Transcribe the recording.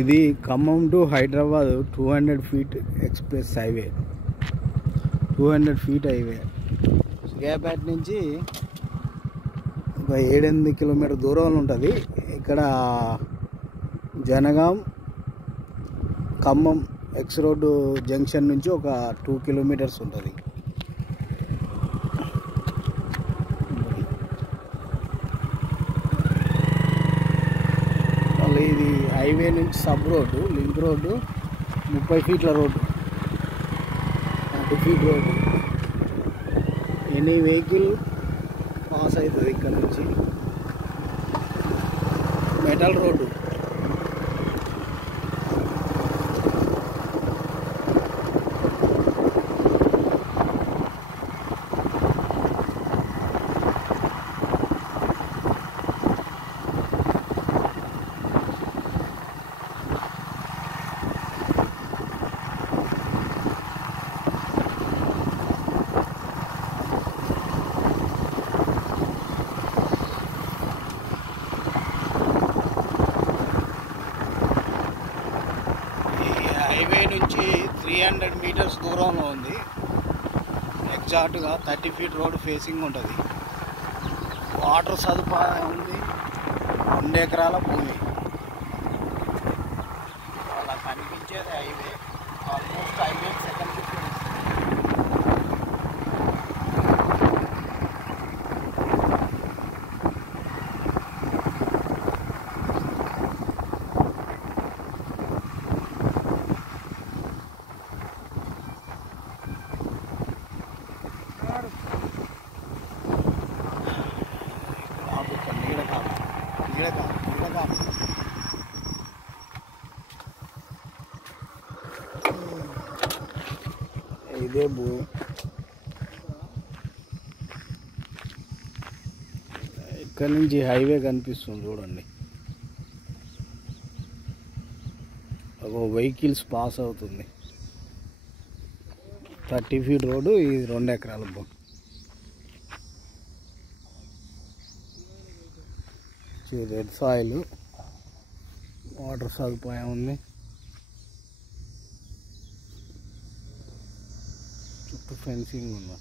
ఇది Khammam to Hyderabad 200 feet express highway, 200 feet highway. Suryapet నుంచి ఒక 7-8 కిలోమీటర్ దూరంలో ఉంటుంది. ఇక్కడ Jangaon Khammam X road junction నుంచి ఒక 2 కిలోమీటర్స్ ఉంటుంది. ఇది హైవే నుంచి సబ్ రోడ్డు, లింక్ రోడ్డు, 30 ఫీట్ల road, 30 feet road. Any vehicle pass అవుతుంది ఇక్కడ నుంచి. Metal road. హైవే నుంచి 300 మీటర్స్ దూరంలో ఉంది. ఎగ్జాక్ట్గా 30 ఫీట్ రోడ్ ఫేసింగ్ ఉంటుంది. వాటర్ సదుపాయం ఉంది. 2 ఎకరాల భూమి. అలా కనిపించేది హైవే. ఆల్మోస్ట్ హైవే సెకండ్ ఇదే భూమి. ఇక్కడ నుంచి హైవే కనిపిస్తుంది చూడండి. ఒక వెహికల్స్ పాస్ అవుతుంది. 30 ఫీట్ రోడ్డు. ఇది 2 ఎకరాల భూమి. రెడ్ సాయిల్, వాటర్ సదుపాయం ఉంది. చుట్టూ ఫెన్సింగ్ ఉంది.